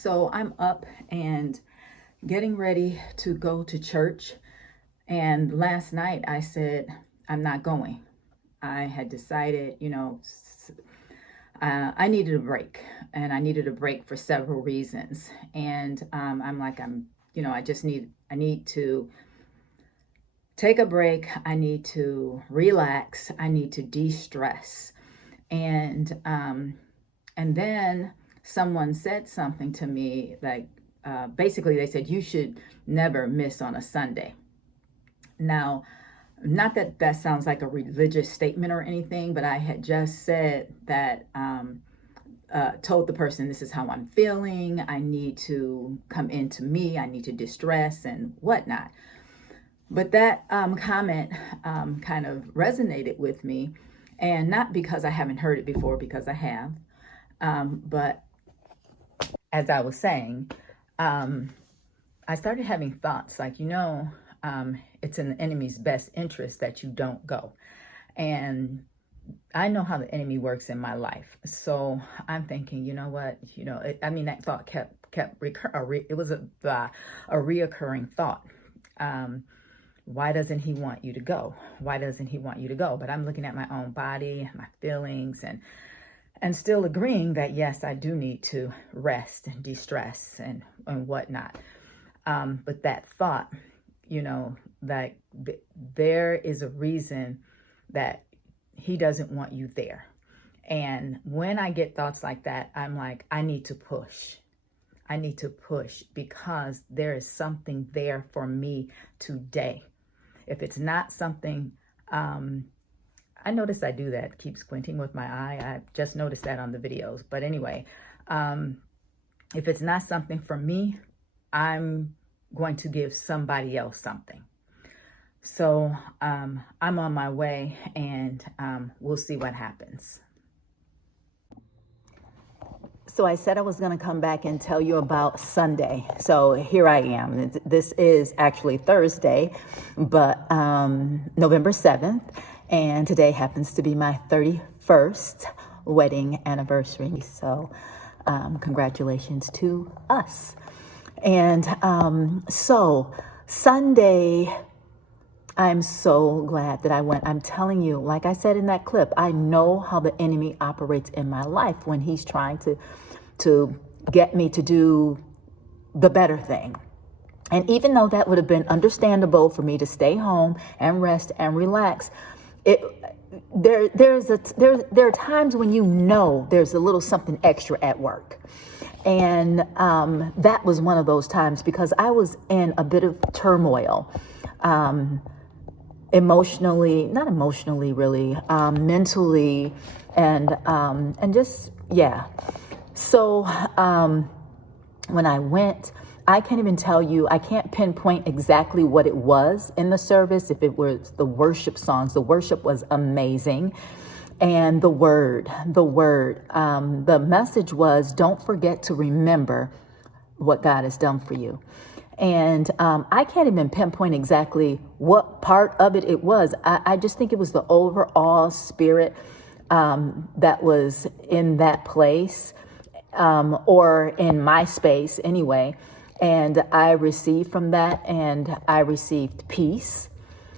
So I'm up and getting ready to go to church. And last night I said, I'm not going. I had decided, I needed a break, and I needed a break for several reasons. And I'm like, I need to take a break. I need to relax. I need to de-stress. And then someone said something to me like, basically they said, you should never miss on a Sunday. Now, not that that sounds like a religious statement or anything, but I had just said that, told the person, this is how I'm feeling. I need to come into me. I need to distress and whatnot. But that comment kind of resonated with me. And not because I haven't heard it before, because I have. But as I was saying, I started having thoughts like, it's in the enemy's best interest that you don't go. And I know how the enemy works in my life. So I'm thinking, you know what, that thought kept recurring. It was a reoccurring thought. Why doesn't he want you to go? Why doesn't he want you to go? But I'm looking at my own body, my feelings, and still agreeing that, yes, I do need to rest and de-stress and whatnot. But that thought, that there is a reason that he doesn't want you there. And when I get thoughts like that, I'm like, I need to push. I need to push because there is something there for me today. If it's not something, I notice I do that, keep squinting with my eye. I just noticed that on the videos. But anyway, if it's not something for me, I'm going to give somebody else something. So I'm on my way, and we'll see what happens. So I said I was going to come back and tell you about Sunday. So here I am. This is actually Thursday, but November 7th. And today happens to be my 31st wedding anniversary. So congratulations to us. And so Sunday, I'm so glad that I went. I'm telling you, like I said in that clip, I know how the enemy operates in my life when he's trying to get me to do the better thing. And even though that would have been understandable for me to stay home and rest and relax, there are times when there's a little something extra at work. And that was one of those times because I was in a bit of turmoil. Emotionally, not emotionally really, mentally, and just, yeah. So when I went, I can't even tell you, I can't pinpoint exactly what it was in the service. If it was the worship songs, the worship was amazing. And the message was, don't forget to remember what God has done for you. And I can't even pinpoint exactly what part of it was. I just think it was the overall spirit that was in that place, or in my space anyway. And I received from that, and I received peace,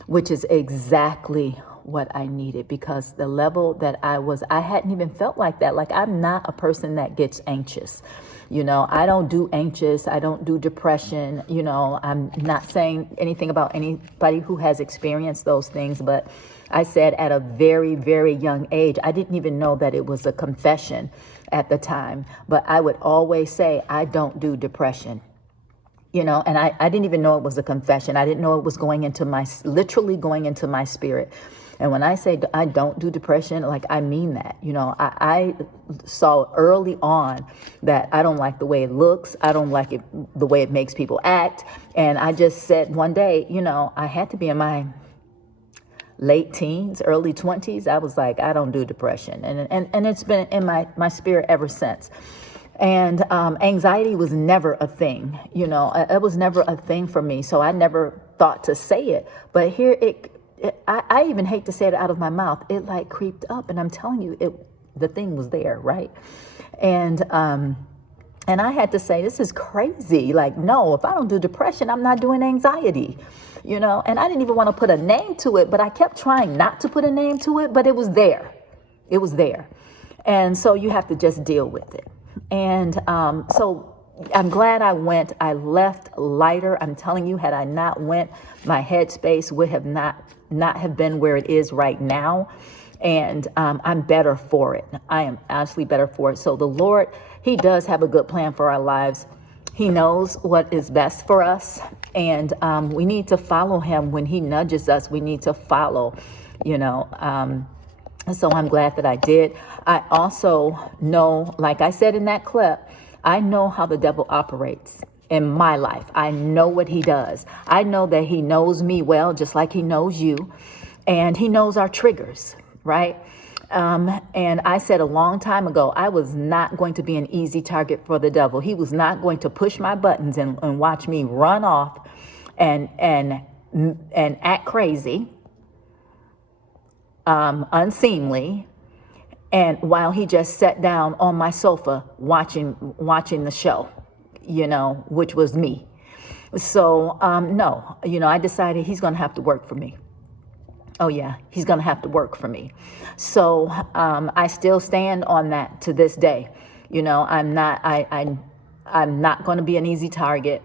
which is exactly what I needed, because the level that I hadn't even felt like that. Like, I'm not a person that gets anxious. I don't do anxious. I don't do depression. I'm not saying anything about anybody who has experienced those things, but I said at a very, very young age, I didn't even know that it was a confession at the time, but I would always say, I don't do depression. And I didn't even know it was a confession. I didn't know it was literally going into my spirit. And when I say I don't do depression, like, I mean that. I saw early on that I don't like the way it looks. I don't like it, the way it makes people act. And I just said one day, I had to be in my late teens, early 20s. I was like, I don't do depression. And it's been in my spirit ever since. And anxiety was never a thing, it was never a thing for me. So I never thought to say it. But here I even hate to say it out of my mouth. It like creeped up, and I'm telling you, the thing was there, right? And And I had to say, this is crazy. Like, no, if I don't do depression, I'm not doing anxiety, and I didn't even want to put a name to it, but I kept trying not to put a name to it, but it was there. It was there. And so you have to just deal with it. And so I'm glad I went. I left lighter. I'm telling you, had I not went, my headspace would have not have been where it is right now. And I'm better for it. I am actually better for it. So the Lord, he does have a good plan for our lives. He knows what is best for us. And we need to follow him. When he nudges us, we need to follow, so I'm glad that I did. I also know, like I said in that clip, I know how the devil operates in my life. I know what he does. I know that he knows me well, just like he knows you. And he knows our triggers, right? And I said a long time ago, I was not going to be an easy target for the devil. He was not going to push my buttons and watch me run off and act crazy, unseemly, and while he just sat down on my sofa watching the show, which was me. So no, I decided he's going to have to work for me. Oh yeah, he's going to have to work for me. So I still stand on that to this day. I'm not going to be an easy target.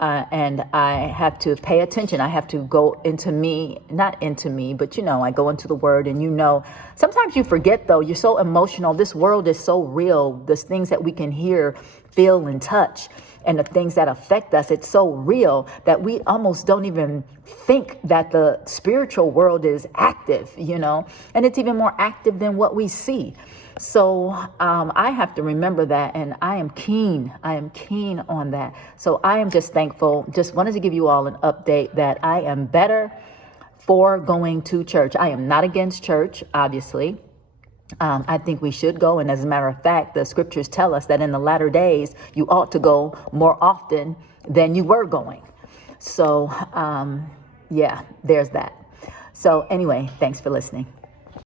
And I have to pay attention. I have to go into me, not into me, but I go into the word, and sometimes you forget though, you're so emotional. This world is so real. There's things that we can hear, feel, and touch, and the things that affect us. It's so real that we almost don't even think that the spiritual world is active, and it's even more active than what we see. So I have to remember that, and I am keen on that. So I am just thankful. Just wanted to give you all an update that I am better for going to church. I am not against church, obviously. I think we should go. And as a matter of fact, the scriptures tell us that in the latter days, you ought to go more often than you were going. So, yeah, there's that. So anyway, thanks for listening.